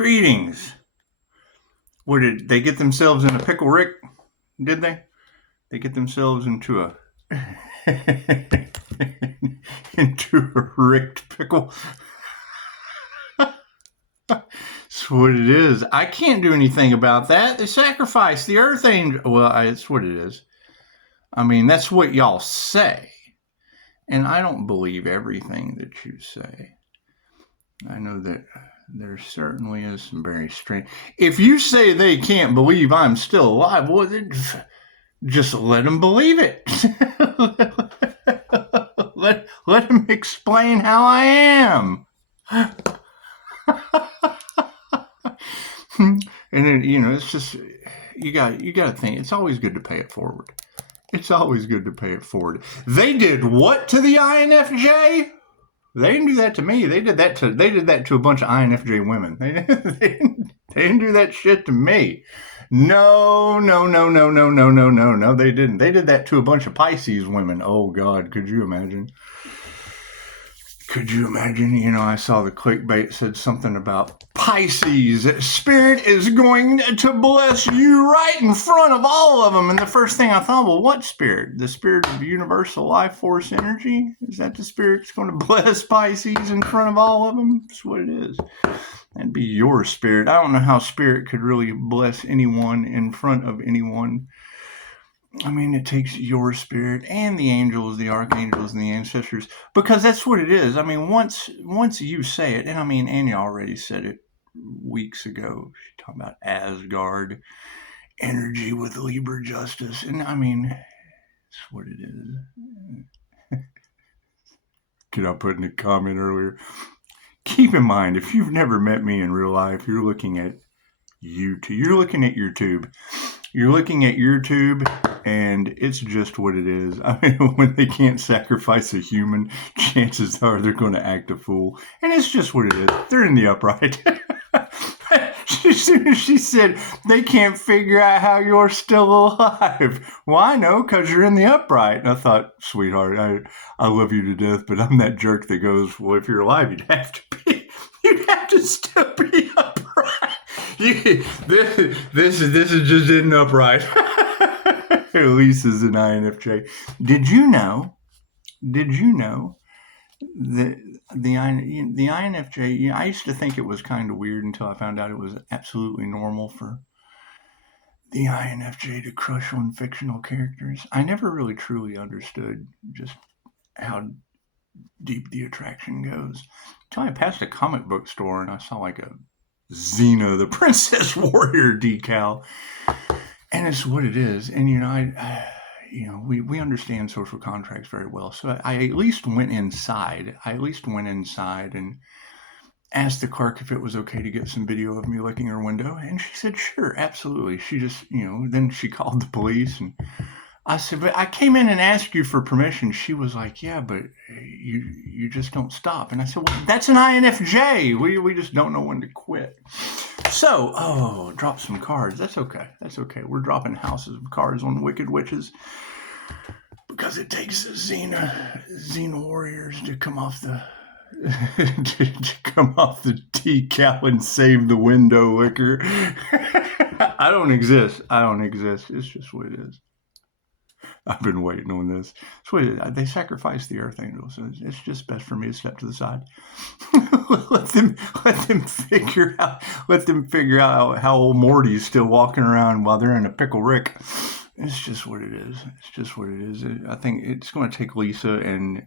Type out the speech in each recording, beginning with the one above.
Greetings. What did they get themselves in a pickle, Rick? Did they? They get themselves into a ricked pickle. That's what it is. I can't do anything about that. They sacrificed the earth angel. Well, it's what it is. I mean, that's what y'all say. And I don't believe everything that you say. I know that there certainly is some very strange. If you say they can't believe I'm still alive, well, then just let them believe it. let them explain how I am. And then, it's just you got to think. It's always good to pay it forward. It's always good to pay it forward. They did what to the INFJ? They didn't do that to me. They did that to a bunch of INFJ women. They didn't do that shit to me. No, they didn't. They did that to a bunch of Pisces women. Oh God, could you imagine? Could you imagine? I saw the clickbait said something about Pisces. Spirit is going to bless you right in front of all of them. And the first thing I thought, well, what spirit? The spirit of universal life force energy? Is that the spirit that's going to bless Pisces in front of all of them? That's what it is. That'd be your spirit. I don't know how spirit could really bless anyone in front of anyone. I mean, it takes your spirit and the angels, the archangels, and the ancestors, because that's what it is. I mean, once you say it, and I mean, Annie already said it weeks ago. She talked about Asgard energy with Libra justice, and I mean, that's what it is. Did I put in a comment earlier? Keep in mind, if you've never met me in real life, you're looking at YouTube. You're looking at YouTube. You're looking at YouTube, and it's just what it is. I mean, when they can't sacrifice a human, chances are they're going to act a fool. And it's just what it is. They're in the upright. She said, they can't figure out how you're still alive. Well, I know, because you're in the upright. And I thought, sweetheart, I love you to death, but I'm that jerk that goes, well, if you're alive, you'd have to still be upright. This is just in upright. Lisa's an INFJ. Did you know that the INFJ? I used to think it was kind of weird until I found out it was absolutely normal for the INFJ to crush on fictional characters. I never really truly understood just how deep the attraction goes. Until I passed a comic book store and I saw like a Xena, the Princess Warrior decal, and it's what it is. And we understand social contracts very well. So I at least went inside. And asked the clerk if it was okay to get some video of me licking her window, and she said, "Sure, absolutely." She just, then she called the police, and I said, "But I came in and asked you for permission." She was like, "Yeah, but you just don't stop." And I said, "Well, that's an INFJ. We just don't know when to quit." So, drop some cards. That's okay. We're dropping houses of cards on Wicked Witches because it takes Xena warriors to come off the decal and save the window licker. I don't exist. It's just what it is. I've been waiting on this. They sacrifice the earth angels. So it's just best for me to step to the side. let them figure out how old Morty's still walking around while they're in a pickle Rick. It's just what it is. I think it's going to take Lisa and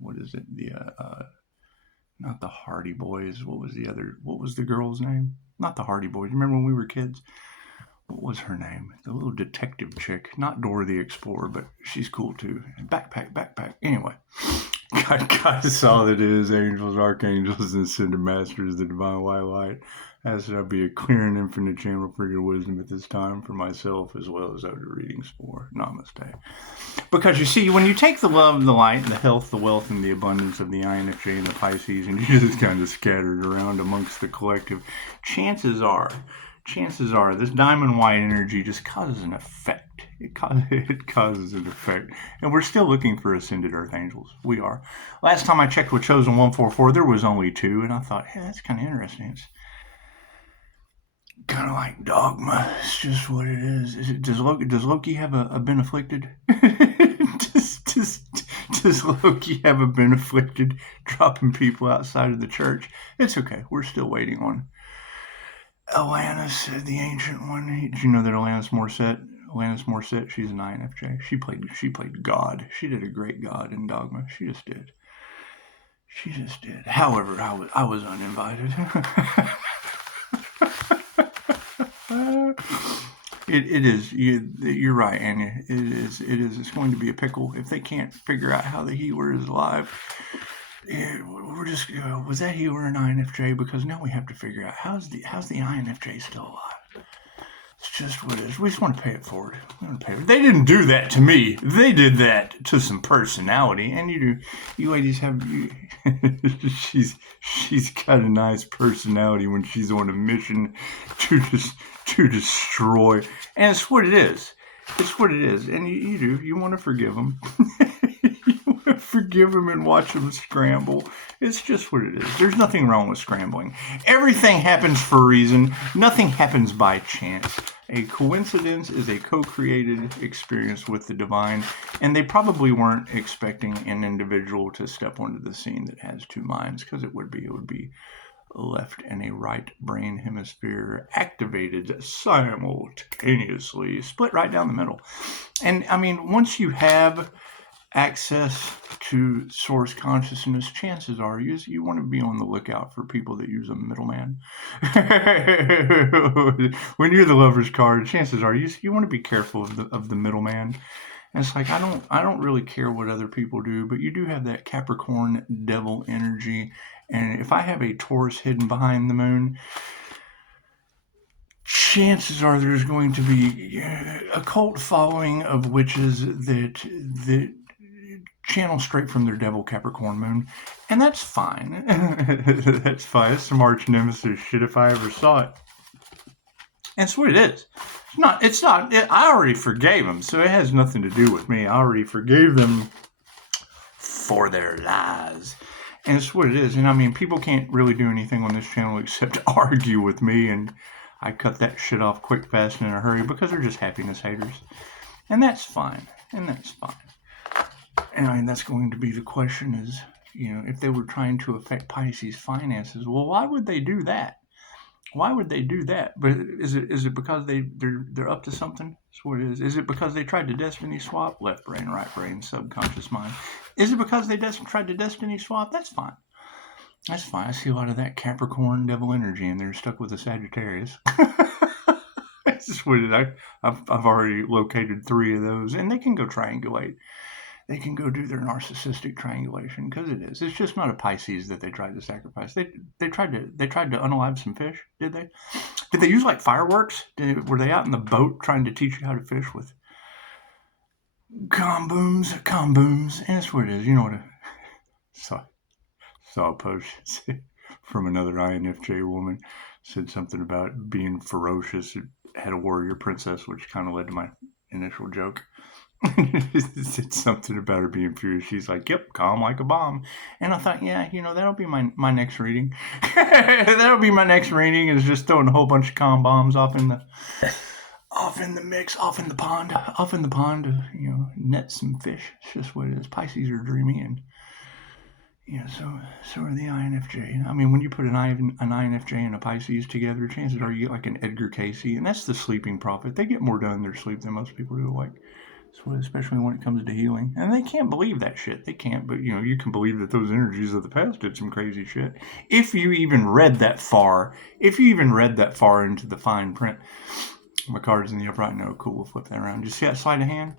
what is it? Not the Hardy Boys. What was the girl's name? Not the Hardy Boys. Remember when we were kids? What was her name? The little detective chick. Not Dora the Explorer, but she's cool too. Backpack. Anyway. God saw that it is angels, archangels, and ascended masters, the divine white light. As shall be a clear and infinite channel for your wisdom at this time for myself as well as other readings for Namaste. Because you see, when you take the love, the light, the health, the wealth, and the abundance of the INFJ and the Pisces, and you just kind of scatter it around amongst the collective, chances are this diamond white energy just causes an effect It causes an effect. And we're still looking for ascended earth angels. We are. Last time I checked with Chosen 144, there was only 2, and I thought, hey, that's kind of interesting. It's kind of like dogma. It's just what it is. Does Loki have a been afflicted? Does Loki have a been afflicted dropping people outside of the church? It's okay. We're still waiting on Alanis, the ancient one. Did you know that Alanis Morissette, she's an INFJ. She played God. She did a great God in Dogma. She just did. However, I was uninvited. It is. You're right, Anya. It is. It's going to be a pickle if they can't figure out how the healer is alive. We're just. Was that healer an INFJ? Because now we have to figure out how's the INFJ still alive. It's just what it is. We just want to pay it forward. They didn't do that to me. They did that to some personality. And you ladies have. She's got a nice personality when she's on a mission to destroy. And it's what it is. It's what it is. And you want to forgive them. You want to forgive them and watch them scramble. It's just what it is. There's nothing wrong with scrambling. Everything happens for a reason. Nothing happens by chance. A coincidence is a co-created experience with the divine, and they probably weren't expecting an individual to step onto the scene that has 2 minds, because it would be left and a right brain hemisphere activated simultaneously, split right down the middle. And I mean, once you have access to source consciousness, chances are you want to be on the lookout for people that use a middleman. When you're the lover's card, chances are you want to be careful of the middleman. And it's like, I don't really care what other people do, but you do have that Capricorn devil energy. And if I have a Taurus hidden behind the moon, chances are there's going to be a cult following of witches that channel straight from their devil Capricorn moon. And that's fine. That's fine. It's some arch nemesis shit if I ever saw it. And it's what it is. It's not. I already forgave them, so it has nothing to do with me. I already forgave them for their lies. And it's what it is. And I mean, people can't really do anything on this channel except argue with me, and I cut that shit off quick, fast, and in a hurry, because they're just happiness haters. And that's fine. And I mean, that's going to be the question is, if they were trying to affect Pisces' finances, well, why would they do that? Why would they do that? But is it because they're up to something? That's what it is. Is it because they tried to destiny swap? Left brain, right brain, subconscious mind. Is it because they tried to destiny swap? That's fine. That's fine. I see a lot of that Capricorn devil energy, and they're stuck with a Sagittarius. That's just what it is. I've already located 3 of those, and they can go triangulate. They can go do their narcissistic triangulation, because it is. It's just not a Pisces that they tried to sacrifice. They tried to unalive some fish, did they? Did they use like fireworks? Were they out in the boat trying to teach you how to fish with com booms? And that's what it is. You know what? Saw a post from another INFJ woman, said something about being ferocious. It had a warrior princess, which kind of led to my initial joke. Said something about her being furious. She's like, yep, calm like a bomb. And I thought, yeah, that'll be my next reading. That'll be my next reading, is just throwing a whole bunch of calm bombs off in the mix, off in the pond to, net some fish. It's just what it is. Pisces are dreamy, and so are the INFJ. I mean, when you put an INFJ and a Pisces together, chances are you get like an Edgar Cayce, and that's the sleeping prophet. They get more done in their sleep than most people do awake. So especially when it comes to healing. And they can't believe that shit. They can't, but you can believe that those energies of the past did some crazy shit. If you even read that far into the fine print. My card's in the upright. No, cool, we'll flip that around. Do you see that sleight of hand?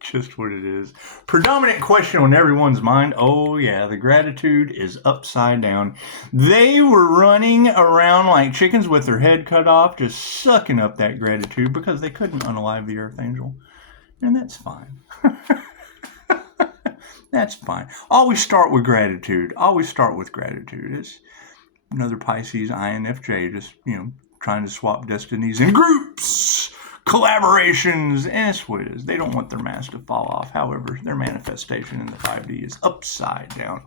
Just what it is. Predominant question on everyone's mind. Oh yeah, the gratitude is upside down. They were running around like chickens with their head cut off, just sucking up that gratitude because they couldn't unalive the earth angel. And that's fine. That's fine. Always start with gratitude. It's another Pisces INFJ, just, trying to swap destinies in groups. collaborations, and that's what it is. They don't want their mask to fall off. However, their manifestation in the 5D is upside down.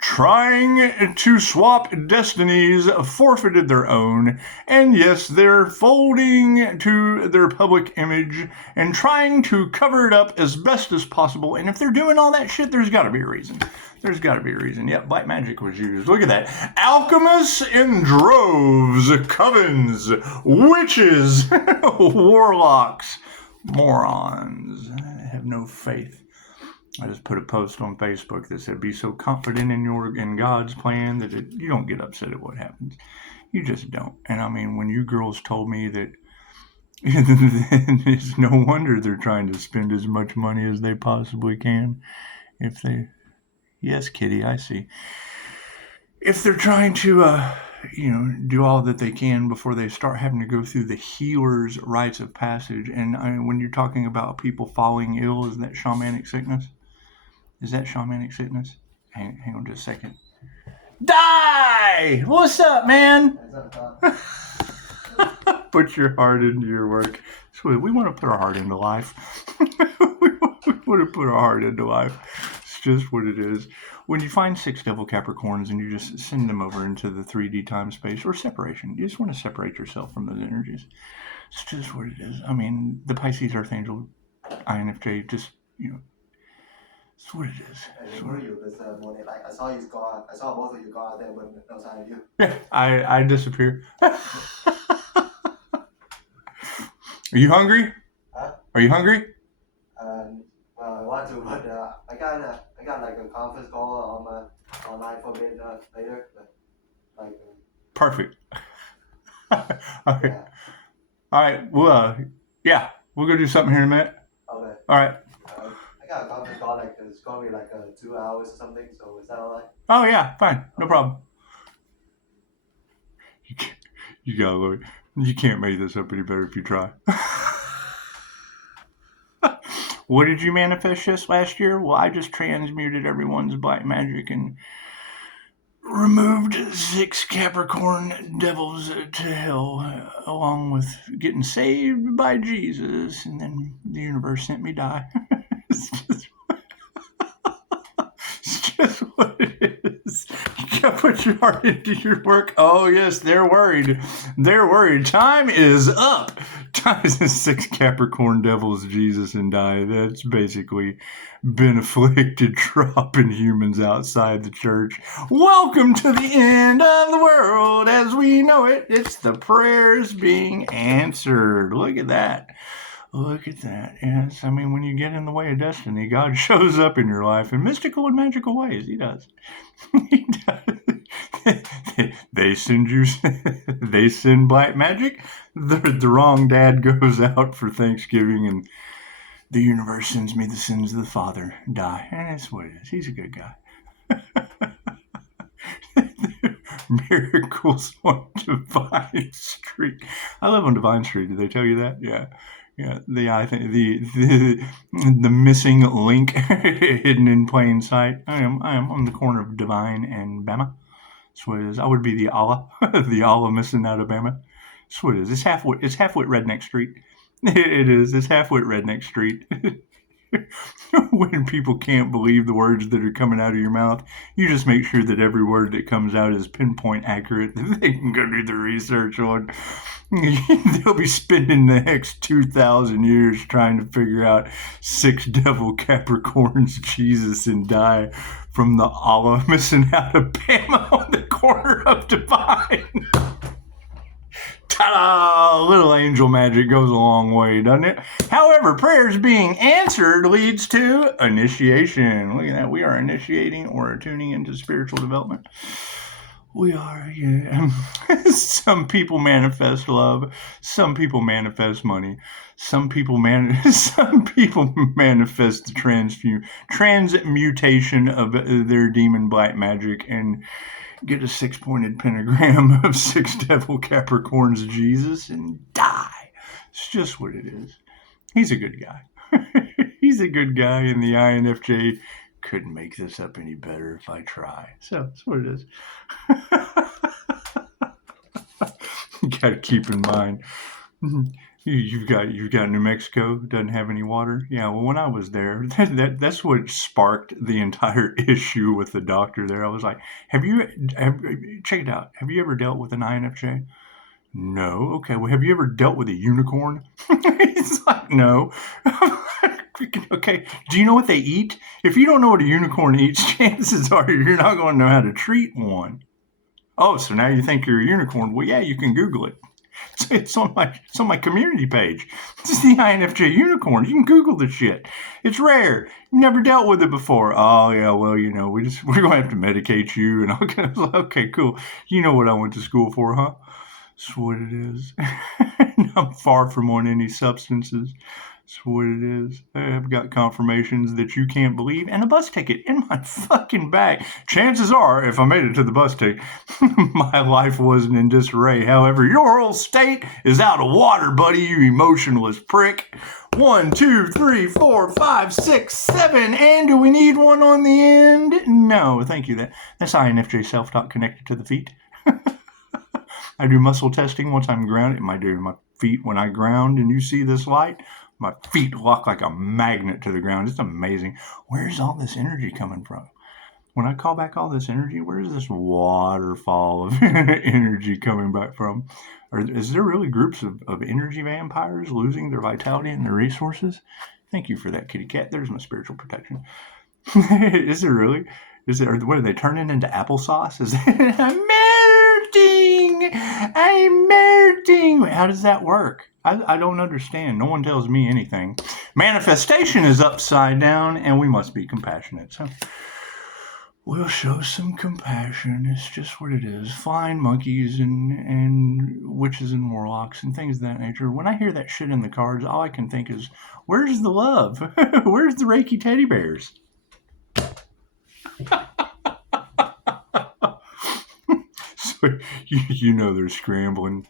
Trying to swap destinies, forfeited their own, and yes, they're folding to their public image and trying to cover it up as best as possible. And if they're doing all that shit, there's got to be a reason. There's got to be a reason. Yep, black magic was used. Look at that. Alchemists in droves, covens, witches, warlocks, morons. I have no faith. I just put a post on Facebook that said, be so confident in God's plan that you don't get upset at what happens. You just don't. And I mean, when you girls told me that, it's no wonder they're trying to spend as much money as they possibly can. Yes, Kitty, I see. If they're trying to, do all that they can before they start having to go through the healer's rites of passage. And when you're talking about people falling ill, is that shamanic sickness? Is that shamanic sickness? Hang on just a second. Die! What's up, man? Put your heart into your work. We want to put our heart into life. we want to put our heart into life. It's just what it is. When you find 6 devil Capricorns and you just send them over into the 3D time space or separation, you just want to separate yourself from those energies. It's just what it is. I mean, the Pisces Archangel, INFJ, just, it's what it is. I remember you this morning. Like I saw you go. I saw both of you go out there, but no sign of you. Yeah, I disappear. Are you hungry? Huh? Are you hungry? Well, I want to, but I got like a conference call on my online for a bit later. But, Perfect. All right. Yeah. All right. Well, yeah, we'll go do something here in a minute. Okay. All right. I got a conference call. Like it's gonna be like 2 hours or something. So is that alright? Oh yeah, fine, no problem. You gotta look. You can't make this up any better if you try. What did you manifest just last year? Well, I just transmuted everyone's black magic and removed 6 Capricorn devils to hell, along with getting saved by Jesus, and then the universe sent me die. It's just what it is. You gotta put your heart into your work. Oh yes, they're worried. They're worried. Time is up. Time is 6 Capricorn devils, Jesus, and die. That's basically been afflicted, dropping humans outside the church. Welcome to the end of the world as we know it. It's the prayers being answered. Look at that. Look at that. Yes, I mean, when you get in the way of destiny, God shows up in your life in mystical and magical ways. He does. He does. They send you, they send black magic. The wrong dad goes out for Thanksgiving and the universe sends me the sins of the father. Die. And that's what it is. He's a good guy. Miracles on Divine Street. I live on Divine Street. Did they tell you that? Yeah. Yeah, I think the missing link hidden in plain sight. I am on the corner of Divine and Bama. That's what it is. I would be the Allah, the Allah missing out of Bama. That's what it is. It's halfwit Redneck Street. It is. It's halfwit Redneck Street. When people can't believe the words that are coming out of your mouth, you just make sure that every word that comes out is pinpoint accurate. They can go do the research on. They'll be spending the next 2,000 years trying to figure out 6 devil Capricorns, Jesus, and die from the Allah missing out of Bama on the corner of Divine. Ta-da! Little angel magic goes a long way, doesn't it? However, prayers being answered leads to initiation. Look at that. We are initiating or tuning into spiritual development. We are, yeah. Some people manifest love. Some people manifest money. Some people manifest the transmutation of their demon black magic and get a 6-pointed pentagram of 6 devil Capricorns, Jesus, and die. It's just what it is. He's a good guy. He's a good guy, and the INFJ couldn't make this up any better if I try. So that's what it is. You got to keep in mind. You've got New Mexico doesn't have any water. Yeah, well, when I was there, that's what sparked the entire issue with the doctor there. I was like, check it out. Have you ever dealt with an INFJ? No. Okay. Well, have you ever dealt with a unicorn? He's like, no. Okay. Do you know what they eat? If you don't know what a unicorn eats, chances are you're not going to know how to treat one. Oh, so now you think you're a unicorn? Well, yeah, you can Google it. It's on my community page. This is the INFJ unicorn. You can Google the shit. It's rare. You've never dealt with it before. Oh yeah, well we're gonna have to medicate you. And okay, cool. You know what I went to school for, huh? That's what it is. I'm far from on any substances. That's what it is. I've got confirmations that you can't believe and a bus ticket in my fucking bag. Chances are, if I made it to the bus ticket, my life wasn't in disarray. However, your whole state is out of water, buddy, you emotionless prick. 1, 2, 3, 4, 5, 6, 7. And do we need one on the end? No, thank you. That's INFJ self-talk connected to the feet. I do muscle testing once I'm grounded. I do my feet when I ground and you see this light. My feet lock like a magnet to the ground. It's amazing. Where's all this energy coming from? When I call back all this energy, where's this waterfall of energy coming back from? Or is there really groups of energy vampires losing their vitality and their resources? Thank you for that, kitty cat. There's my spiritual protection. Is there really? What are they turning into applesauce? Is that I'm melting? How does that work? I don't understand. No one tells me anything. Manifestation is upside down, and we must be compassionate. So we'll show some compassion. It's just what it is. Flying monkeys and witches and warlocks and things of that nature. When I hear that shit in the cards, all I can think is, where's the love? Where's the Reiki teddy bears? So you know they're scrambling.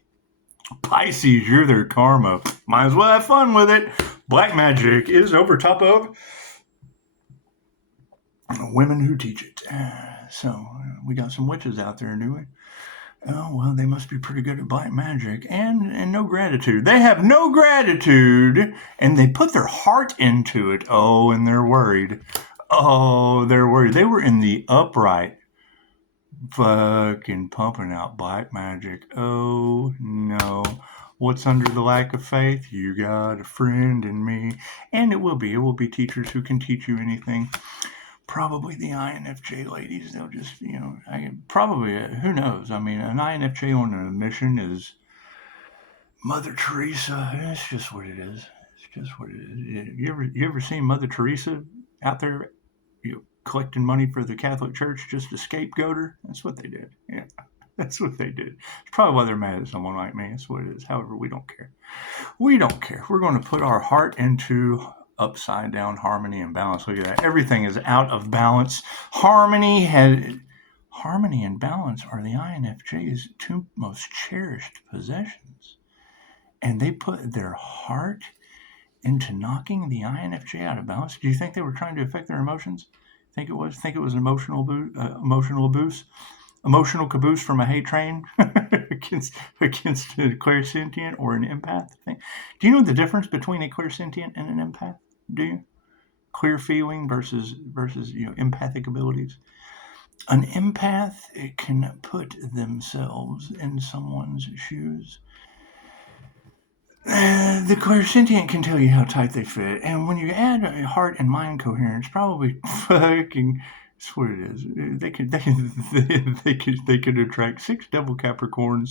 Pisces, you're their karma. Might as well have fun with it. Black magic is over top of women who teach it. So we got some witches out there, do we? Oh, well, they must be pretty good at black magic and no gratitude. They have no gratitude and they put their heart into it. Oh, and they're worried. Oh, they're worried. They were in the upright fucking pumping out black magic. Oh, no. What's under the lack of faith? You got a friend in me. And it will be teachers who can teach you anything. Probably the INFJ ladies, they'll just, probably, who knows? I mean, an INFJ on a mission is Mother Teresa. It's just what it is. It's just what it is. You ever seen Mother Teresa out there, collecting money for the Catholic Church just to scapegoat her? That's what they did. Yeah, that's what they did. It's probably why they're mad at someone like me. That's what it is. However, we don't care. We don't care. We're going to put our heart into upside down harmony and balance. Look at that. Everything is out of balance. Harmony and balance are the INFJ's two most cherished possessions. And they put their heart into knocking the INFJ out of balance. Do you think they were trying to affect their emotions? Think it was an emotional abuse, emotional caboose from a hate train against a clairsentient or an empath. Do you know the difference between a clairsentient and an empath? Do you? Clear feeling versus empathic abilities. An empath can put themselves in someone's shoes. The clairsentient can tell you how tight they fit, and when you add a heart and mind coherence, probably fucking, that's what it is. They could attract 6 double Capricorns,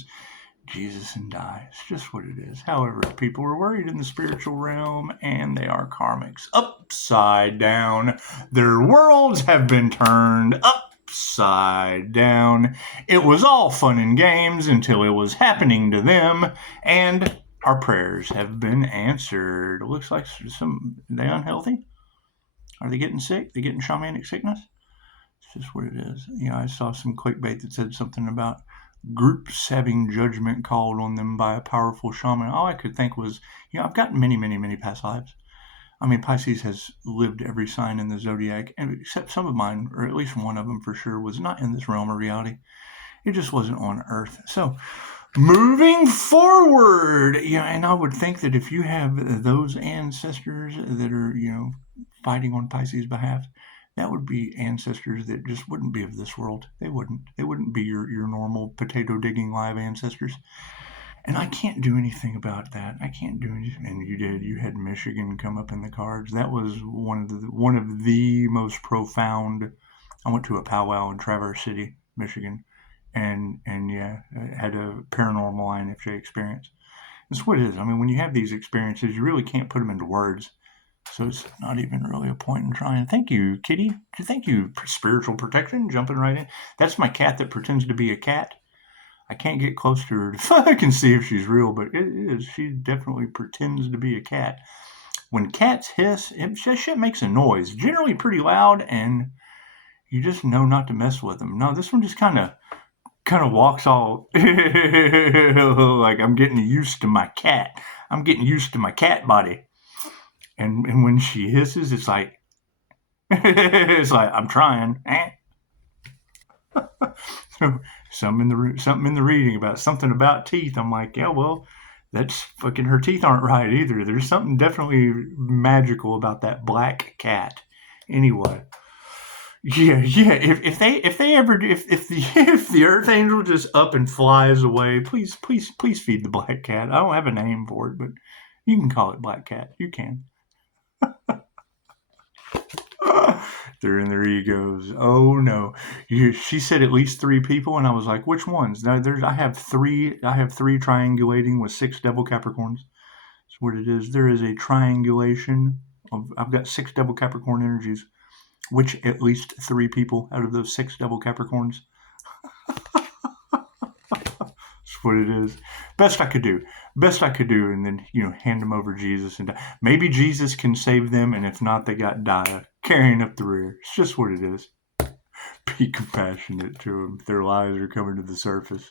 Jesus, and die. It's just what it is. However, people are worried in the spiritual realm, and they are karmics. Upside down. Their worlds have been turned upside down. It was all fun and games until it was happening to them, and our prayers have been answered. It looks like are they unhealthy? Are they getting sick? They getting shamanic sickness? It's just what it is. I saw some clickbait that said something about groups having judgment called on them by a powerful shaman. All I could think was, I've got many, many, many past lives. I mean, Pisces has lived every sign in the zodiac, except some of mine, or at least one of them for sure, was not in this realm of reality. It just wasn't on Earth. So Moving forward, and I would think that if you have those ancestors that are, fighting on Pisces' behalf, that would be ancestors that just wouldn't be of this world. They wouldn't. They wouldn't be your normal potato digging live ancestors. And I can't do anything about that. I can't do anything. And you did. You had Michigan come up in the cards. That was one of the most profound. I went to a powwow in Traverse City, Michigan, and yeah, I had a paranormal INFJ experience. That's what it is. I mean, when you have these experiences, you really can't put them into words. So it's not even really a point in trying. Thank you, Kitty. Thank you, spiritual protection. Jumping right in. That's my cat that pretends to be a cat. I can't get close to her to I can see if she's real, but it is. She definitely pretends to be a cat. When cats hiss, shit makes a noise, generally pretty loud, and you just know not to mess with them. No, this one just kind of walks all like I'm getting used to my cat. I'm getting used to my cat body. And when she hisses, it's like I'm trying. So something in the reading about something about teeth. I'm like, yeah, well, that's fucking her teeth aren't right either. There's something definitely magical about that black cat. Anyway, yeah. If the Earth Angel just up and flies away, please feed the black cat. I don't have a name for it, but you can call it black cat. You can. They're in their egos. Oh no! She said at least 3 people, and I was like, which ones? Now I have three. I have 3 triangulating with 6 double Capricorns. That's what it is. There is a triangulation of. I've got 6 double Capricorn energies, which at least 3 people out of those 6 double Capricorns. That's what it is. Best I could do, and then hand them over to Jesus, and maybe Jesus can save them, and if not, they got Dia carrying up the rear. It's just what it is. Be compassionate to them. Their lies are coming to the surface.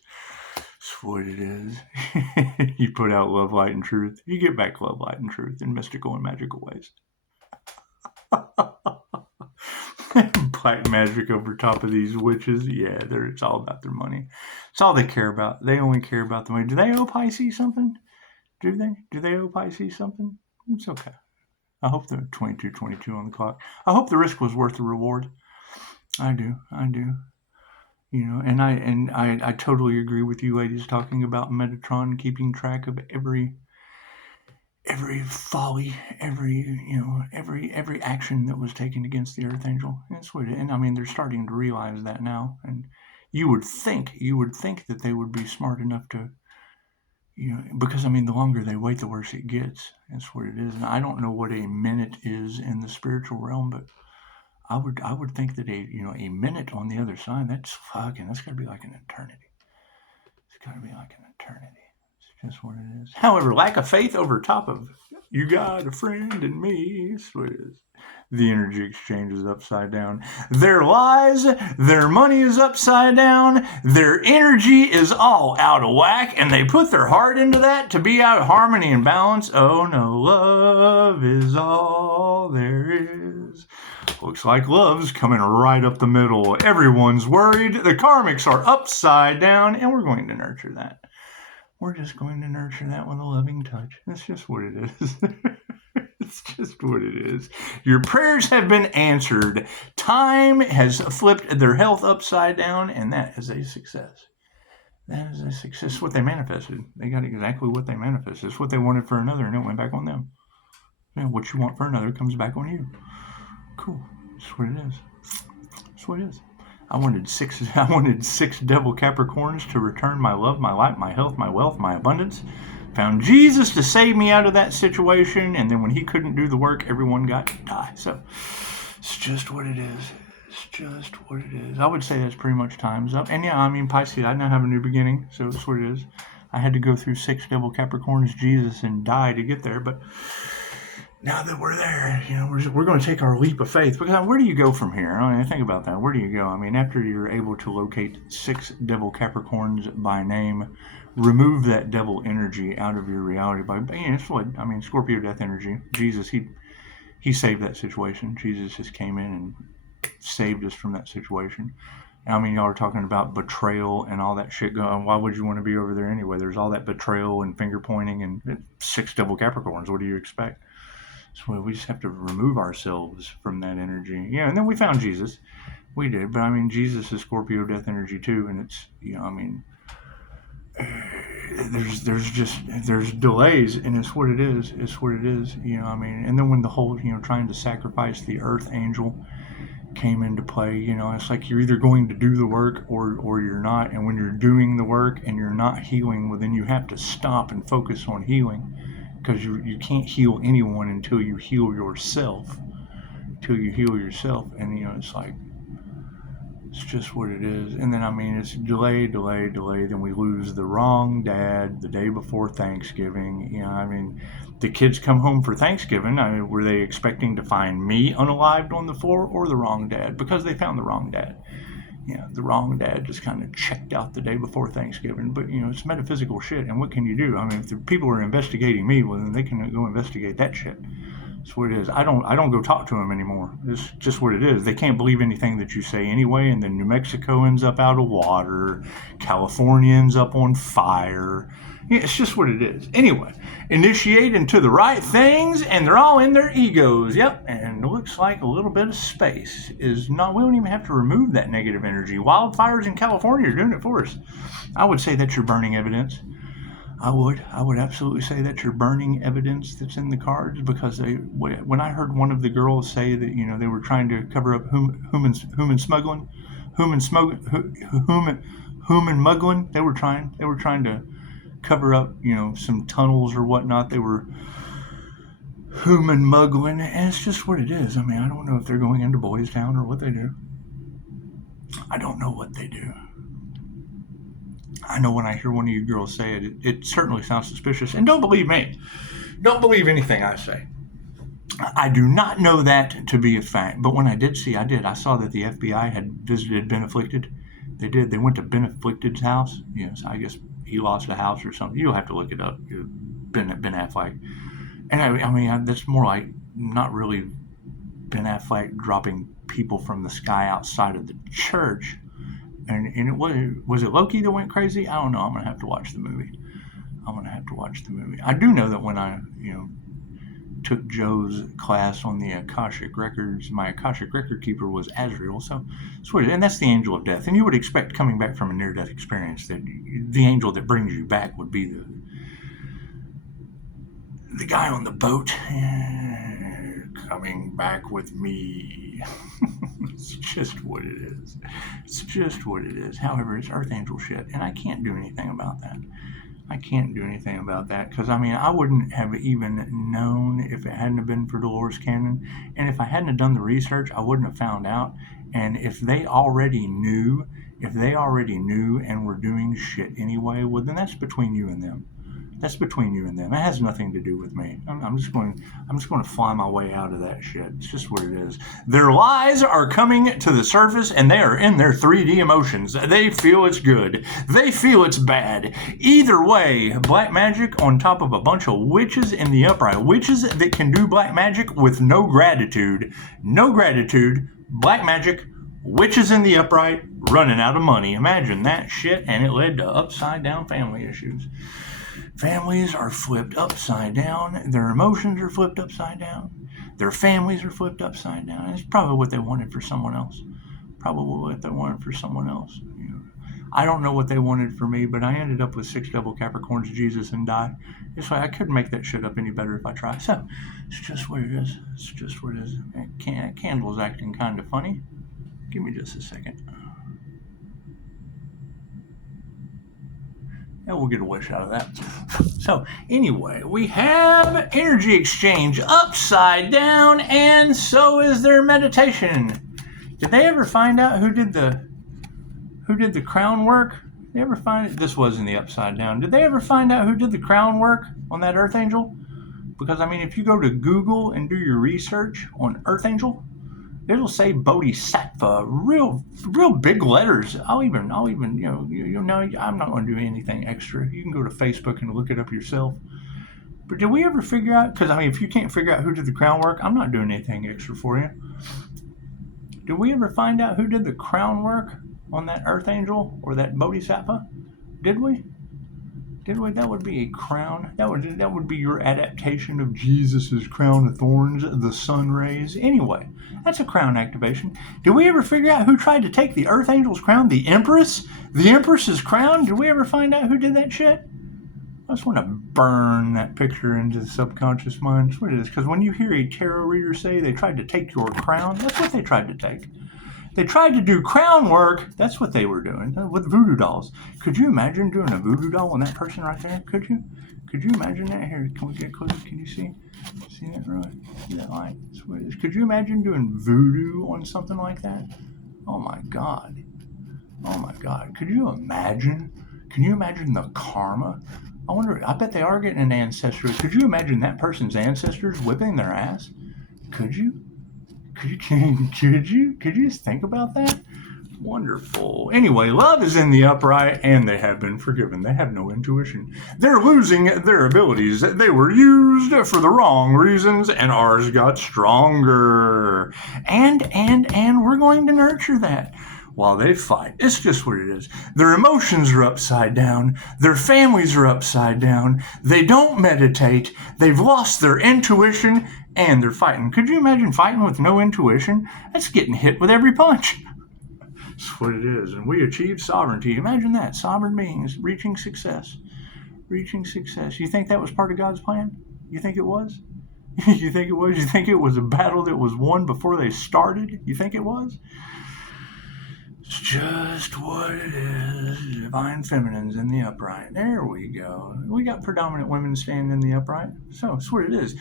That's what it is. You put out love, light, and truth. You get back love, light, and truth in mystical and magical ways. Black magic over top of these witches. Yeah, it's all about their money. It's all they care about. They only care about the money. Do they owe Pisces something? Do they? Do they owe Pisces something? It's okay. I hope they're 22:22 on the clock. I hope the risk was worth the reward. I do. And I totally agree with you ladies talking about Metatron keeping track of every folly, every action that was taken against the Earth Angel. And I mean, they're starting to realize that now. And you would think that they would be smart enough to, because I mean, the longer they wait, the worse it gets. That's what it is. And I don't know what a minute is in the spiritual realm, but I would think that a minute on the other side, that's got to be like an eternity. It's got to be like an eternity. It's just what it is. However, lack of faith over top of you got a friend in me. That's what it is. The energy exchange is upside down. Their lies, their money is upside down. Their energy is all out of whack, and they put their heart into that to be out of harmony and balance. Oh no, love is all there is. Looks like love's coming right up the middle. Everyone's worried. The karmics are upside down, and we're going to nurture that. We're just going to nurture that with a loving touch. That's just what it is. It's just what it is. Your prayers have been answered. Time has flipped their health upside down, and that is a success. That is a success. It's what they manifested. They got exactly what they manifested. It's what they wanted for another, and it went back on them. What you want for another comes back on you. Cool. That's what it is. That's what it is. I wanted six devil Capricorns to return my love, my light, my health, my wealth, my abundance. Found Jesus to save me out of that situation, and then when he couldn't do the work, everyone got to die. So it's just what it is. It's just what it is. I would say that's pretty much time's up. And yeah, I mean, Pisces, I now have a new beginning, so that's what it is. I had to go through 6 devil Capricorns, Jesus, and die to get there, but now that we're there, we're going to take our leap of faith. Because where do you go from here? I mean, think about that. Where do you go? I mean, after you're able to locate 6 devil Capricorns by name, remove that devil energy out of your reality by, it's what, I mean, Scorpio death energy. Jesus, he saved that situation. Jesus just came in and saved us from that situation. I mean, y'all are talking about betrayal and all that shit going. Why would you want to be over there anyway? There's all that betrayal and finger pointing and 6 double Capricorns. What do you expect? So we just have to remove ourselves from that energy. Yeah, and then we found Jesus. We did, but I mean, Jesus is Scorpio death energy too, and it's, I mean, there's delays, and it's what it is. It's what it is. I mean, and then when the whole trying to sacrifice the Earth Angel came into play, it's like you're either going to do the work or you're not. And when you're doing the work and you're not healing, well, then you have to stop and focus on healing, because you can't heal anyone until you heal yourself. And it's like, it's just what it is. And then, I mean, it's delay. Then we lose the wrong dad the day before Thanksgiving. I mean, the kids come home for Thanksgiving. I mean, were they expecting to find me unalived on the floor or the wrong dad? Because they found the wrong dad. The wrong dad just kind of checked out the day before Thanksgiving. But, it's metaphysical shit. And what can you do? I mean, if the people are investigating me, well, then they can go investigate that shit. That's what it is. I don't go talk to them anymore. It's just what it is. They can't believe anything that you say anyway, and then New Mexico ends up out of water. California ends up on fire. It's just what it is. Anyway, initiate into the right things, and they're all in their egos. Yep, and it looks like a little bit of space is not. We don't even have to remove that negative energy. Wildfires in California are doing it for us. I would say that's your burning evidence. I would absolutely say that you're burning evidence that's in the cards, because when I heard one of the girls say that they were trying to cover up human smuggling, they were trying to cover up some tunnels or whatnot. They were human muggling, and it's just what it is. I mean, I don't know if they're going into Boys Town or what they do. I don't know what they do. I know when I hear one of you girls say it, it certainly sounds suspicious. And don't believe me. Don't believe anything I say. I do not know that to be a fact. But when I did see, I saw that the FBI had visited Ben Afflicted. They did. They went to Ben Afflicted's house. Yes, I guess he lost a house or something. You'll have to look it up. Ben Affleck. And I mean, that's more like not really Ben Affleck dropping people from the sky outside of the church. And it was it Loki that went crazy? I don't know. I'm gonna have to watch the movie. I do know that when I took Joe's class on the Akashic Records, my Akashic Record keeper was Azrael. So and that's the angel of death. And you would expect, coming back from a near-death experience, that the angel that brings you back would be the guy on the boat, coming back with me. It's just what it is. However, it's Earth Angel shit, and I can't do anything about that. Because, I mean, I wouldn't have even known if it hadn't have been for Dolores Cannon. And if I hadn't have done the research, I wouldn't have found out. And if they already knew and were doing shit anyway, well, then that's between you and them. It has nothing to do with me. I'm just going to fly my way out of that shit. It's just what it is. Their lies are coming to the surface, and they are in their 3D emotions. They feel it's good. They feel it's bad. Either way, black magic on top of a bunch of witches in the upright. Witches that can do black magic with no gratitude. Black magic, witches in the upright, running out of money. Imagine that shit, and it led to upside down family issues. Families are flipped upside down. Their emotions are flipped upside down. Their families are flipped upside down. It's probably what they wanted for someone else. I don't know what they wanted for me, but I ended up with 6 double Capricorns, Jesus, and die. It's like I couldn't make that shit up any better if I tried. So it's just what it is. Candle's acting kind of funny. Give me just a second. And we'll get a wish out of that. So anyway, we have energy exchange upside down, and so is their meditation. Did they ever find out who did the crown work? Did they ever find it? This was in the upside down. Did they ever find out who did the crown work on that Earth Angel? Because I mean, if you go to Google and do your research on Earth Angel, it'll say Bodhisattva, real big letters. I'll even I'm not going to do anything extra. You can go to Facebook and look it up yourself. But did we ever figure out? Because I mean, if you can't figure out who did the crown work, I'm not doing anything extra for you. Did we ever find out who did the crown work on that earth angel or that bodhisattva? Did we? That would be a crown. That would be your adaptation of Jesus's crown of thorns, the sun rays. Anyway, that's a crown activation. Did we ever figure out who tried to take the earth angel's crown? The empress? The empress's crown? Did we ever find out who did that shit? I just want to burn that picture into the subconscious mind. That's what it is. Because when you hear a tarot reader say they tried to take your crown, that's what they tried to take. They tried to do crown work. That's what they were doing with voodoo dolls. Could you imagine doing a voodoo doll on that person right there? Could you? Could you imagine that? Here, can we get closer? Can you see? See that right? See that light? That's what it is. Could you imagine doing voodoo on something like that? Oh my God. Oh my God. Could you imagine? Can you imagine the karma? I wonder, I bet they are getting an ancestry. Could you imagine that person's ancestors whipping their ass? Could you? Could you just think about that? Wonderful. Anyway, love is in the upright and they have been forgiven. They have no intuition. They're losing their abilities. They were used for the wrong reasons and ours got stronger. And we're going to nurture that while they fight. It's just what it is. Their emotions are upside down. Their families are upside down. They don't meditate. They've lost their intuition and they're fighting. Could you imagine fighting with no intuition? That's getting hit with every punch. That's what it is. And we achieve sovereignty. Imagine that. Sovereign beings reaching success. Reaching success. You think that was part of God's plan? You think it was? You think it was? You think it was a battle that was won before they started? You think it was? It's just what it is. Divine feminines in the upright. There we go. We got predominant women standing in the upright. So that's what it is.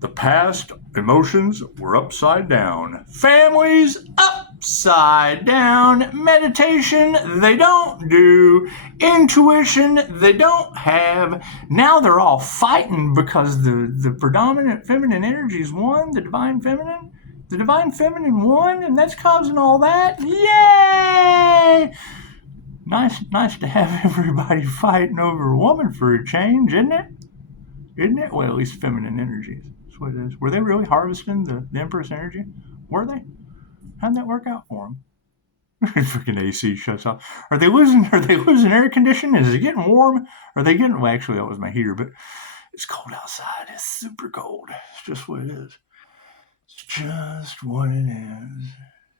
The past emotions were upside down. Families upside down. Meditation they don't do. Intuition they don't have. Now they're all fighting because the predominant feminine energies won. The divine feminine won, and that's causing all that. Yay! Nice to have everybody fighting over a woman for a change, isn't it? Isn't it? Well, at least feminine energies. That's what it is. Were they really harvesting the Empress energy? Were they? How'd that work out for them? Freaking AC shuts off. Are they losing air conditioning? Is it getting warm? Are they getting? Well, actually, that was my heater, but it's cold outside. It's super cold. It's just what it is. It's just what it is.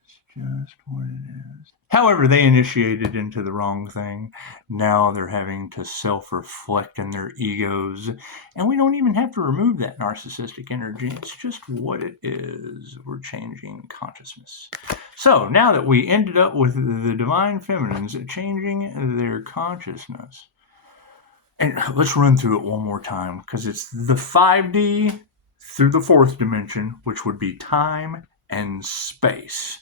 It's just what it is. However, they initiated into the wrong thing. Now they're having to self-reflect in their egos. And we don't even have to remove that narcissistic energy. It's just what it is. We're changing consciousness. So now that we ended up with the divine feminines changing their consciousness. And let's run through it one more time because it's the 5D through the fourth dimension, which would be time and space.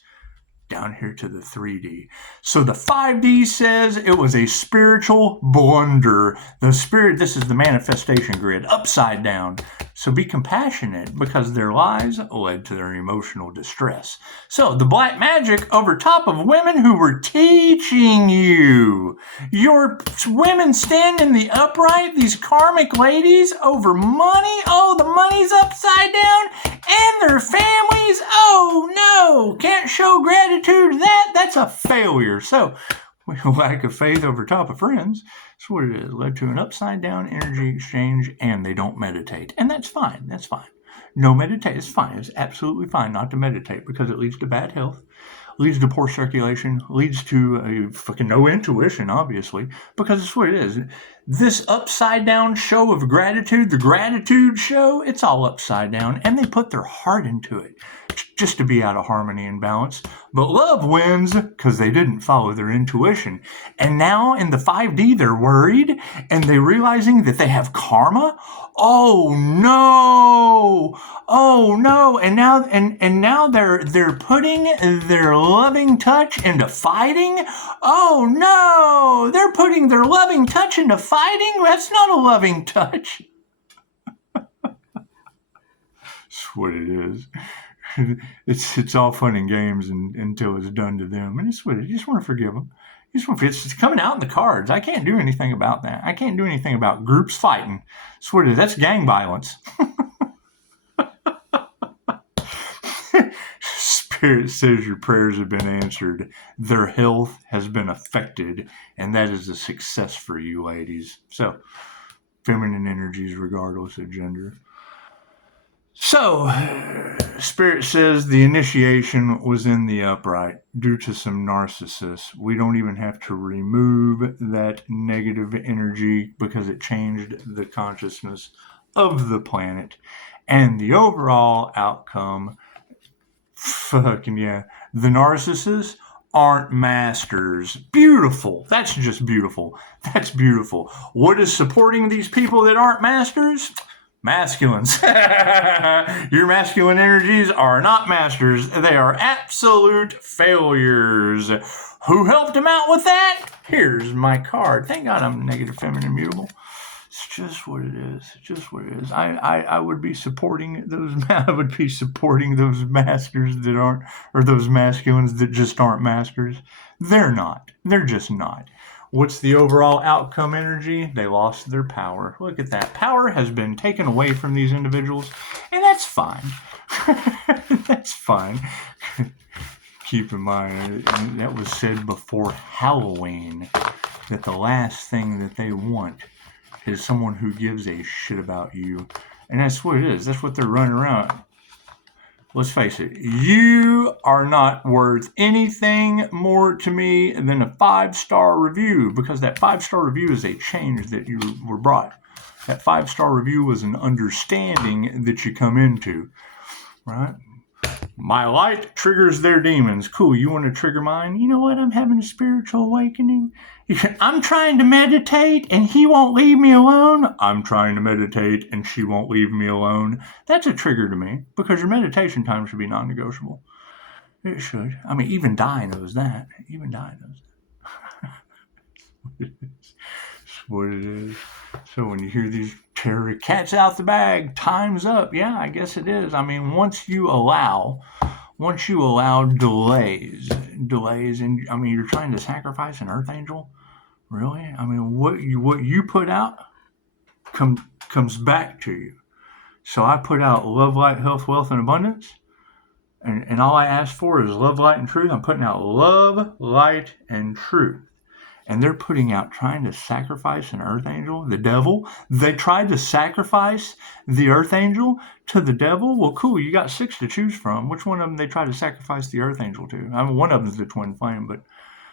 Down here to the 3D. So the 5D says it was a spiritual blunder. This is the manifestation grid, upside down. So be compassionate because their lies led to their emotional distress. So the black magic over top of women who were teaching you. Your women stand in the upright, these karmic ladies, over money. Oh, the money's upside down. And their families. Oh, no. Can't show gratitude. That's a failure. So, lack of faith over top of friends. That's what it is. Led to an upside down energy exchange, and they don't meditate. And that's fine. That's fine. No meditate. It's fine. It's absolutely fine not to meditate because it leads to bad health, leads to poor circulation, leads to a fucking no intuition, obviously, because it's what it is. This upside down show of gratitude, the gratitude show, it's all upside down, and they put their heart into it just to be out of harmony and balance. But love wins because they didn't follow their intuition. And now in the 5D, they're worried and they're realizing that they have karma. Oh no! Oh no! And now they're putting their loving touch into fighting. Oh no! They're putting their loving touch into fighting. That's not a loving touch. That's what it is. It's all fun and games until it's done to them, and it's what you just want to forgive them. You just want to, it's coming out in the cards. I can't do anything about that. I can't do anything about groups fighting. That's what it is. That's gang violence. Spirit says your prayers have been answered. Their health has been affected, and that is a success for you, ladies. So, feminine energies regardless of gender. So, Spirit says the initiation was in the upright due to some narcissists. We don't even have to remove that negative energy because it changed the consciousness of the planet. And the overall outcome, fucking yeah, the narcissists aren't masters. Beautiful. That's just beautiful. That's beautiful. What is supporting these people that aren't masters? Masculines. Your masculine energies are not masters. They are absolute failures. Who helped him out with that? Here's my card. Thank God I'm negative, feminine, mutable. It's just what it is. It's just what it is. I would be supporting those. I would be supporting those masters that aren't, or those masculines that just aren't masters. They're not. They're just not. What's the overall outcome energy? They lost their power. Look at that. Power has been taken away from these individuals, and that's fine. That's fine. Keep in mind, that was said before Halloween, that the last thing that they want is someone who gives a shit about you. And that's what it is. That's what they're running around. Let's face it. You are not worth anything more to me than a 5-star review, because that 5-star review is a change that you were brought. That 5-star review was an understanding that you come into, right? My light triggers their demons. Cool, you want to trigger mine? You know what? I'm having a spiritual awakening. I'm trying to meditate and he won't leave me alone. I'm trying to meditate and she won't leave me alone. That's a trigger to me, because your meditation time should be non-negotiable. It should. I mean, even Di knows that. Even Di knows that. That's what it is. So when you hear these terror cats out the bag, time's up. Yeah, I guess it is. I mean, once you allow delays, and I mean, you're trying to sacrifice an earth angel, really? I mean, what you put out comes back to you. So I put out love, light, health, wealth, and abundance, and all I ask for is love, light, and truth. I'm putting out love, light, and truth. And they're putting out trying to sacrifice an earth angel, the devil. They tried to sacrifice the earth angel to the devil. Well, cool. You got 6 to choose from. Which one of them they tried to sacrifice the earth angel to? I mean, one of them is the twin flame, but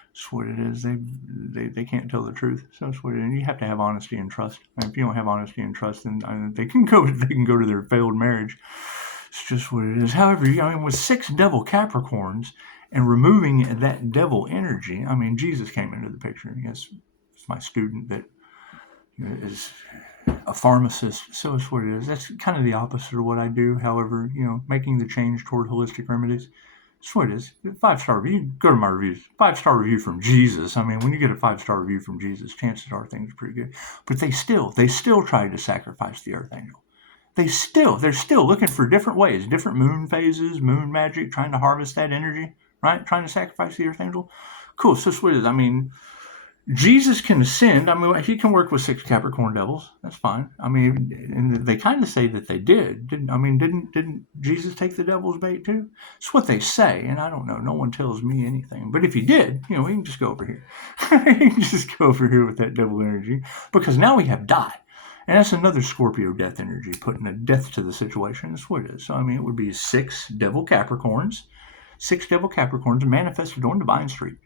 that's what it is. They can't tell the truth. So that's what it is. And you have to have honesty and trust. And if you don't have honesty and trust, then they can go to their failed marriage. It's just what it is. However, I mean, with 6 devil Capricorns, and removing that devil energy, I mean, Jesus came into the picture. Yes, it's my student that is a pharmacist, so it's what it is. That's kind of the opposite of what I do. However, making the change toward holistic remedies, it's what it is. 5-star review, go to my reviews. 5-star review from Jesus. I mean, when you get a 5-star review from Jesus, chances are things are pretty good. But they still tried to sacrifice the earth angel. They're still looking for different ways, different moon phases, moon magic, trying to harvest that energy. Right? Trying to sacrifice the earth angel. Cool. So what is? I mean, Jesus can ascend. I mean, he can work with 6 Capricorn devils. That's fine. I mean, and they kind of say that they did. Didn't Jesus take the devil's bait too? It's what they say, and I don't know. No one tells me anything. But if he did, we can just go over here. We can just go over here with that devil energy, because now we have Di. And that's another Scorpio death energy, putting a death to the situation. That's what it is. So, I mean, it would be 6 devil Capricorns. 6 devil Capricorns manifested on Divine Street.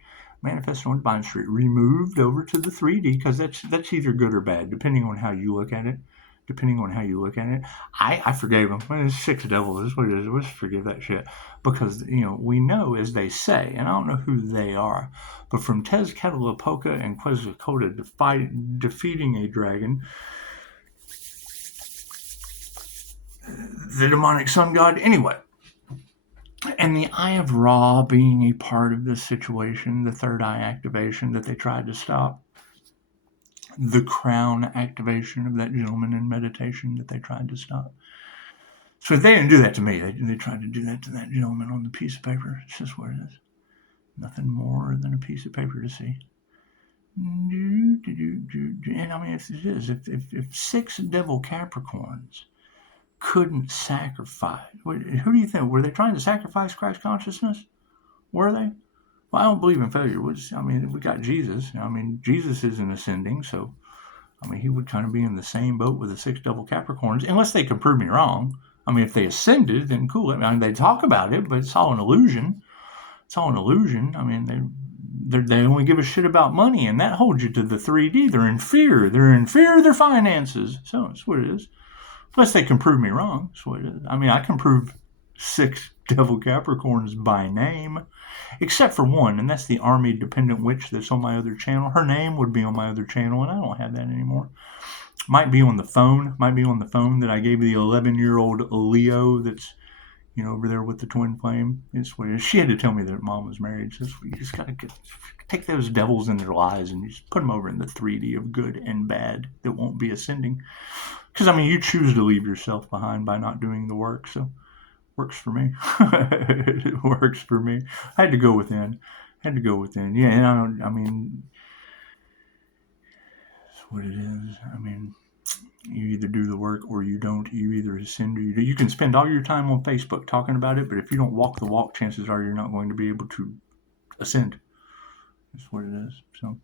Removed over to the 3D, because that's either good or bad, depending on how you look at it. I forgave them. Well, it's 6 devils. That's what it is. Let's forgive that shit. Because, we know, as they say, and I don't know who they are, but from Tezcatlipoca and Quetzalcoatl defeating a dragon, the demonic sun god, anyway. And the Eye of Ra being a part of this situation, the third eye activation that they tried to stop, the crown activation of that gentleman in meditation that they tried to stop. So they didn't do that to me. They tried to do that to that gentleman on the piece of paper. It's just what it is. Nothing more than a piece of paper to see. And I mean, if 6 devil Capricorns couldn't sacrifice. Who do you think? Were they trying to sacrifice Christ consciousness? Were they? Well, I don't believe in failure. I mean, we got Jesus. I mean, Jesus isn't ascending, so I mean, he would kind of be in the same boat with the 6 double Capricorns, unless they can prove me wrong. I mean, if they ascended, then cool. I mean, they talk about it, but it's all an illusion. It's all an illusion. I mean, they only give a shit about money, and that holds you to the 3D. They're in fear. They're in fear of their finances. So that's what it is. Unless they can prove me wrong. That's what it is. I mean, I can prove 6 devil Capricorns by name, except for one, and that's the army dependent witch that's on my other channel. Her name would be on my other channel, and I don't have that anymore. Might be on the phone that I gave the 11-year-old Leo that's, over there with the twin flame. It's weird. She had to tell me that mom was married. So you just got to take those devils in their lies and just put them over in the 3D of good and bad that won't be ascending. Because, I mean, you choose to leave yourself behind by not doing the work, so works for me. It works for me. I had to go within. Yeah, and I mean, that's what it is. I mean, you either do the work or you don't. You either ascend or you do. You can spend all your time on Facebook talking about it, but if you don't walk the walk, chances are you're not going to be able to ascend. That's what it is. So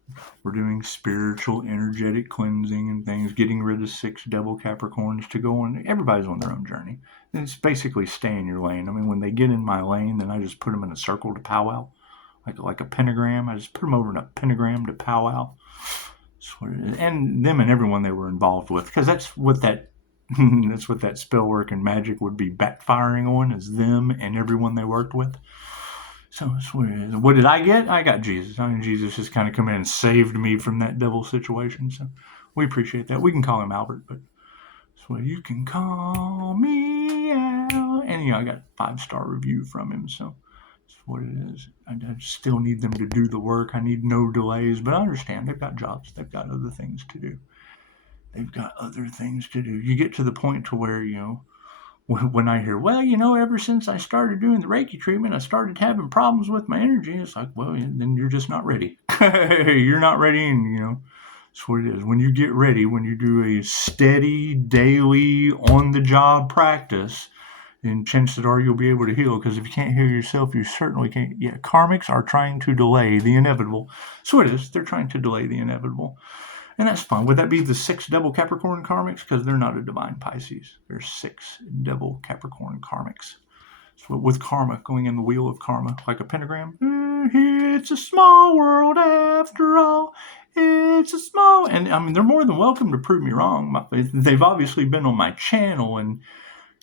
we're doing spiritual, energetic cleansing and things, getting rid of 6 devil Capricorns to go on. Everybody's on their own journey. And it's basically stay in your lane. I mean, when they get in my lane, then I just put them in a circle to powwow, like a pentagram. I just put them over in a pentagram to powwow. That's what it is. And them and everyone they were involved with, because that's what that spell work and magic would be backfiring on, is them and everyone they worked with. So that's what it is. What did I get? I got Jesus. I mean, Jesus just kind of come in and saved me from that devil situation. So we appreciate that. We can call him Albert, but that's what you can call me out. And I got a 5-star review from him. So that's what it is. I still need them to do the work. I need no delays, but I understand they've got jobs. They've got other things to do. You get to the point to where, when I hear, well, ever since I started doing the Reiki treatment, I started having problems with my energy. It's like, well, then you're just not ready. You're not ready, and that's what it is. When you get ready, when you do a steady, daily, on-the-job practice, then chances are you'll be able to heal. Because if you can't heal yourself, you certainly can't. Yeah, karmics are trying to delay the inevitable. So it is. They're trying to delay the inevitable. And that's fine. Would that be the 6 double Capricorn karmics? Because they're not a divine Pisces. There's 6 double Capricorn karmics. So with karma going in the wheel of karma, like a pentagram. It's a small world after all. It's a small... And I mean, they're more than welcome to prove me wrong. They've obviously been on my channel and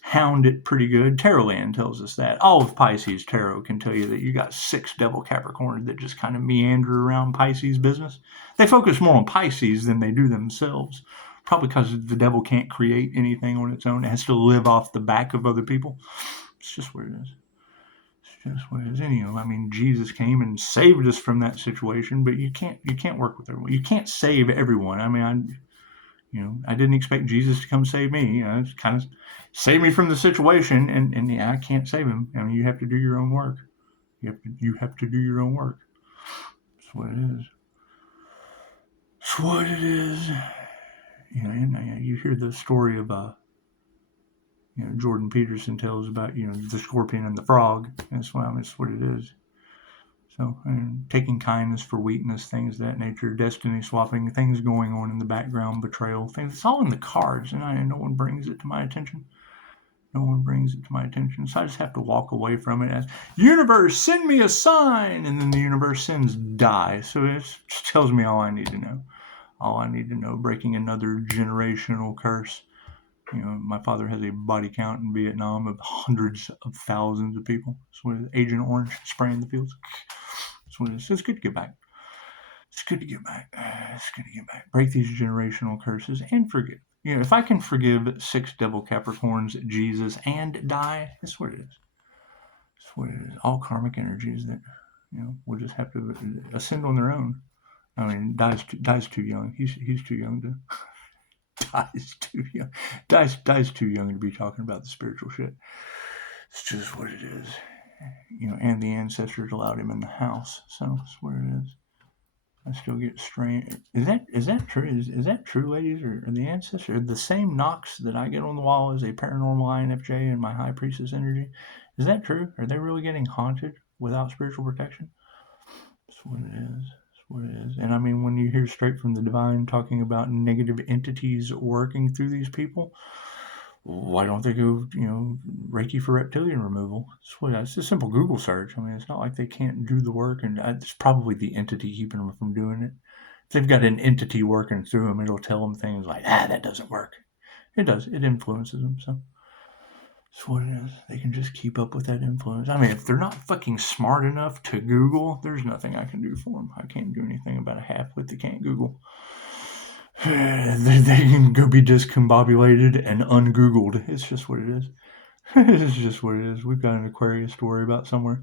hound it pretty good. Tarotland tells us that. All of Pisces Tarot can tell you that you got 6 devil Capricorns that just kind of meander around Pisces business. They focus more on Pisces than they do themselves. Probably because the devil can't create anything on its own. It has to live off the back of other people. It's just what it is. I mean, Jesus came and saved us from that situation, but you can't work with everyone. You can't save everyone. I mean, I didn't expect Jesus to come save me. It's kind of save me from the situation, and I can't save him. I mean, you have to do your own work. You have to do your own work. That's what it is. That's what it is. And you hear the story of Jordan Peterson tells about the scorpion and the frog. That's what it is. So, taking kindness for weakness, things of that nature, destiny swapping, things going on in the background, betrayal, things. It's all in the cards, and no one brings it to my attention. So I just have to walk away from it as, universe, send me a sign, and then the universe sends die. So it just tells me all I need to know. Breaking another generational curse. My father has a body count in Vietnam of hundreds of thousands of people. So Agent Orange spraying the fields. It's good to get back. It's good to get back. Break these generational curses and forgive. If I can forgive 6 devil Capricorns, Jesus, and die, that's what it is. All karmic energies that, will just have to ascend on their own. I mean, dies too young. He's too young to... Dies too young. Dies too young to be talking about the spiritual shit. It's just what it is. And the ancestors allowed him in the house. So that's what it is. I still get strange. Is that true? Is that true, ladies? Or the ancestors, the same knocks that I get on the wall as a paranormal INFJ and my high priestess energy? Is that true? Are they really getting haunted without spiritual protection? That's what it is. That's what it is. And I mean, when you hear straight from the divine talking about negative entities working through these people, why don't they go, Reiki for reptilian removal? It's a simple Google search. I mean, it's not like they can't do the work, and it's probably the entity keeping them from doing it. If they've got an entity working through them, it'll tell them things like, that doesn't work. It does. It influences them, so that's what it is. They can just keep up with that influence. I mean, if they're not fucking smart enough to Google, there's nothing I can do for them. I can't do anything about a half-wit that can't Google. They can go be discombobulated and ungoogled. It's just what it is. It's just what it is. We've got an Aquarius to worry about somewhere.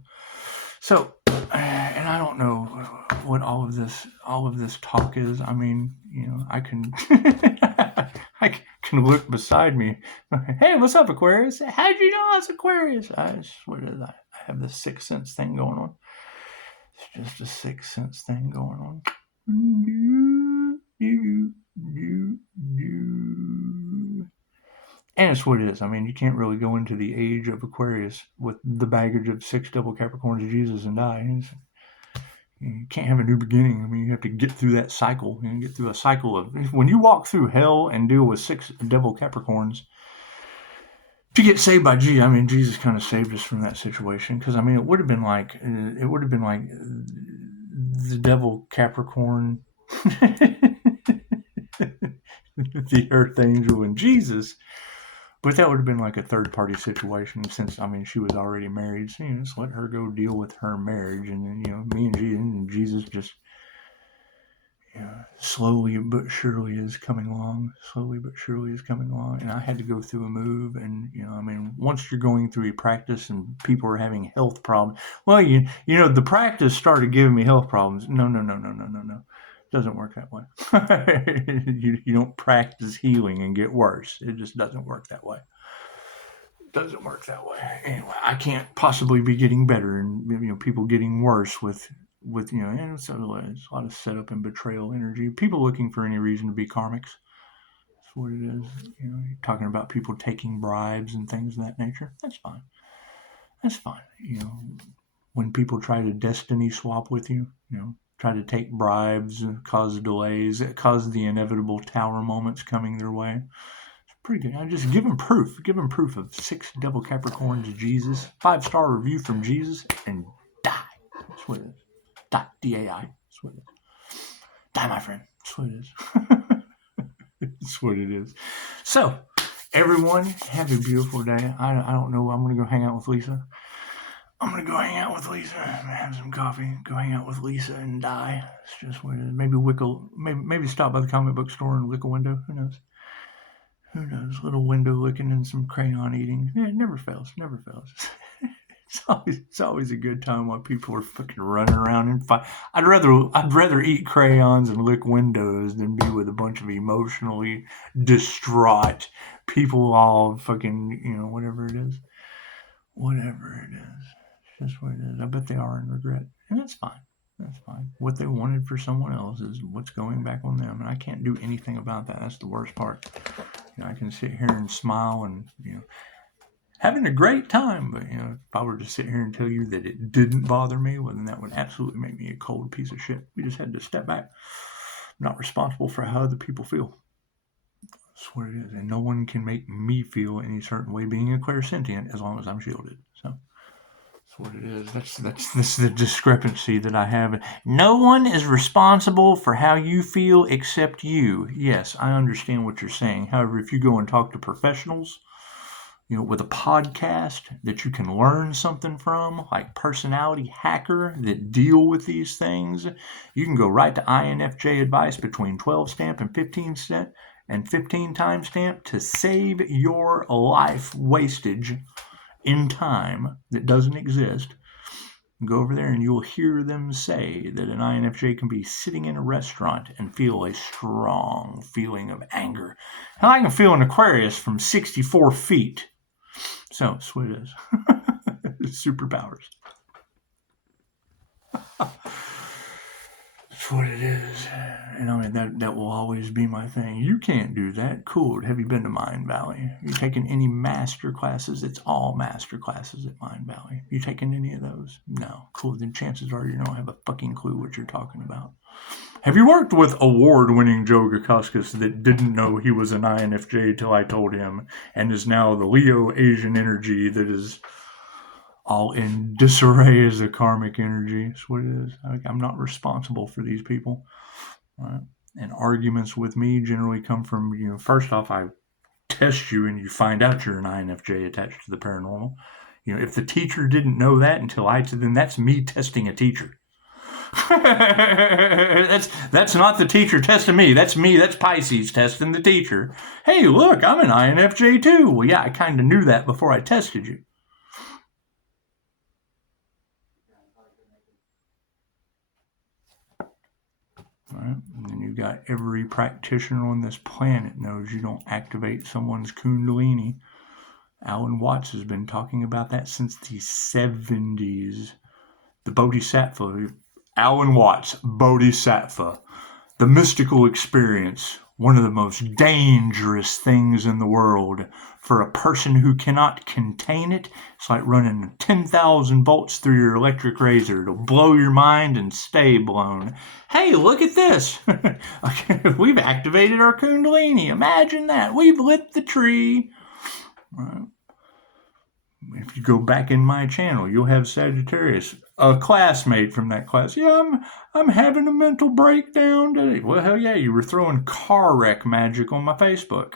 So, and I don't know what all of this talk is. I mean, I can I can look beside me. Hey, what's up, Aquarius? How'd you know I was Aquarius? It's what it is. I have this sixth sense thing going on. It's just a sixth sense thing going on. And it's what it is. I mean, you can't really go into the age of Aquarius with the baggage of 6 double Capricorns of Jesus and die. You can't have a new beginning. I mean, you have to get through that cycle. Get through a cycle of... When you walk through hell and deal with 6 double Capricorns to get saved by Jesus, I mean, Jesus kind of saved us from that situation. Because, I mean, it would have been like the devil Capricorn... the earth angel and Jesus, but that would have been like a third-party situation since, I mean, she was already married, so just let her go deal with her marriage, and then, me and Jesus just, slowly but surely is coming along, and I had to go through a move, and, I mean, once you're going through a practice and people are having health problems, well, the practice started giving me health problems. No. Doesn't work that way. You don't practice healing and get worse. It just doesn't work that way. Anyway, I can't possibly be getting better, and people getting worse with it's a lot of setup and betrayal energy. People looking for any reason to be karmics. That's what it is. You're talking about people taking bribes and things of that nature. That's fine. When people try to destiny swap with you, try to take bribes, cause delays, cause the inevitable tower moments coming their way. It's pretty good. I just give them proof. Give them proof of 6 double Capricorns of Jesus, 5-star review from Jesus, and die. That's what it is. Die. D-A-I. That's what it is. Die, my friend. That's what it is. That's what it is. So, everyone, have a beautiful day. I don't know. I'm going to go hang out with Lisa. Have some coffee, go hang out with Lisa and die. It's just what it is. Maybe stop by the comic book store and lick a window. Who knows? Little window licking and some crayon eating. Yeah, it never fails. It's always a good time while people are fucking running around and fight. I'd rather eat crayons and lick windows than be with a bunch of emotionally distraught people all fucking, whatever it is. Just what it is. I bet they are in regret. And that's fine. What they wanted for someone else is what's going back on them. And I can't do anything about that. That's the worst part. I can sit here and smile and, having a great time. But, if I were to sit here and tell you that it didn't bother me, well, then that would absolutely make me a cold piece of shit. We just had to step back. I'm not responsible for how other people feel. That's what it is. And no one can make me feel any certain way being a clairsentient as long as I'm shielded. So that's what it is. That's the discrepancy that I have. No one is responsible for how you feel except you. Yes, I understand what you're saying. However, if you go and talk to professionals, with a podcast that you can learn something from, like Personality Hacker that deal with these things, you can go right to INFJ advice between 12 stamp and 15 cent and 15 timestamp to save your life wastage in time that doesn't exist. Go over there and you'll hear them say that an INFJ can be sitting in a restaurant and feel a strong feeling of anger. Hell, I can feel an Aquarius from 64 feet. So, that's what it is. Superpowers. That's what it is. And I mean, that will always be my thing. You can't do that. Cool. Have you been to Mind Valley? You taken any master classes? It's all master classes at Mind Valley. You taken any of those? No. Cool. Then chances are you don't have a fucking clue what you're talking about. Have you worked with award-winning Joe Gakuskas that didn't know he was an INFJ till I told him, and is now the Leo Asian energy that is all in disarray as a karmic energy? That's what it is. I'm not responsible for these people. Right? And arguments with me generally come from, first off, I test you and you find out you're an INFJ attached to the paranormal. If the teacher didn't know that until then that's me testing a teacher. that's not the teacher testing me. That's me. That's Pisces testing the teacher. Hey, look, I'm an INFJ too. Well, yeah, I kind of knew that before I tested you. Right? And then you've got every practitioner on this planet knows you don't activate someone's Kundalini. Alan Watts has been talking about that since the 70s. The Bodhisattva. Alan Watts, Bodhisattva. The mystical experience. One of the most dangerous things in the world. For a person who cannot contain it, it's like running 10,000 volts through your electric razor. It'll blow your mind and stay blown. Hey, look at this. We've activated our Kundalini. Imagine that. We've lit the tree. If you go back in my channel, you'll have Sagittarius, a classmate from that class. Yeah, I'm having a mental breakdown today. Well, hell yeah, you were throwing car wreck magic on my Facebook.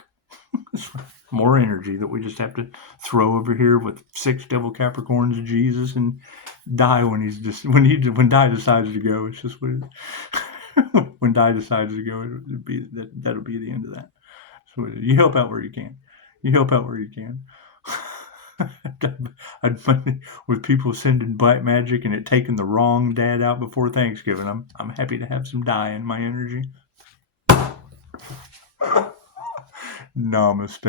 More energy that we just have to throw over here with 6 devil Capricorns of Jesus and die when Die decides to go. It's just what it is. When Die decides to go, that'll be the end of that. So you help out where you can. With people sending black magic and it taking the wrong dad out before Thanksgiving, I'm happy to have some Die in my energy. Namaste.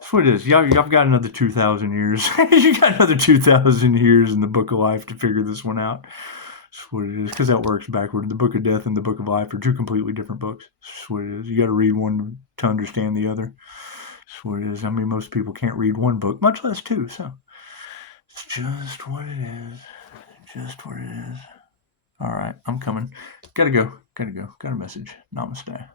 That's what it is. Y'all got another 2,000 years. You got another 2,000 years in the Book of Life to figure this one out. That's what it is, because that works backward. The Book of Death and the Book of Life are 2 completely different books. That's what it is. You got to read one to understand the other. That's what it is. I mean, most people can't read one book, much less 2. So it's just what it is. Just what it is. All right, I'm coming. Gotta go. Got a message. Namaste.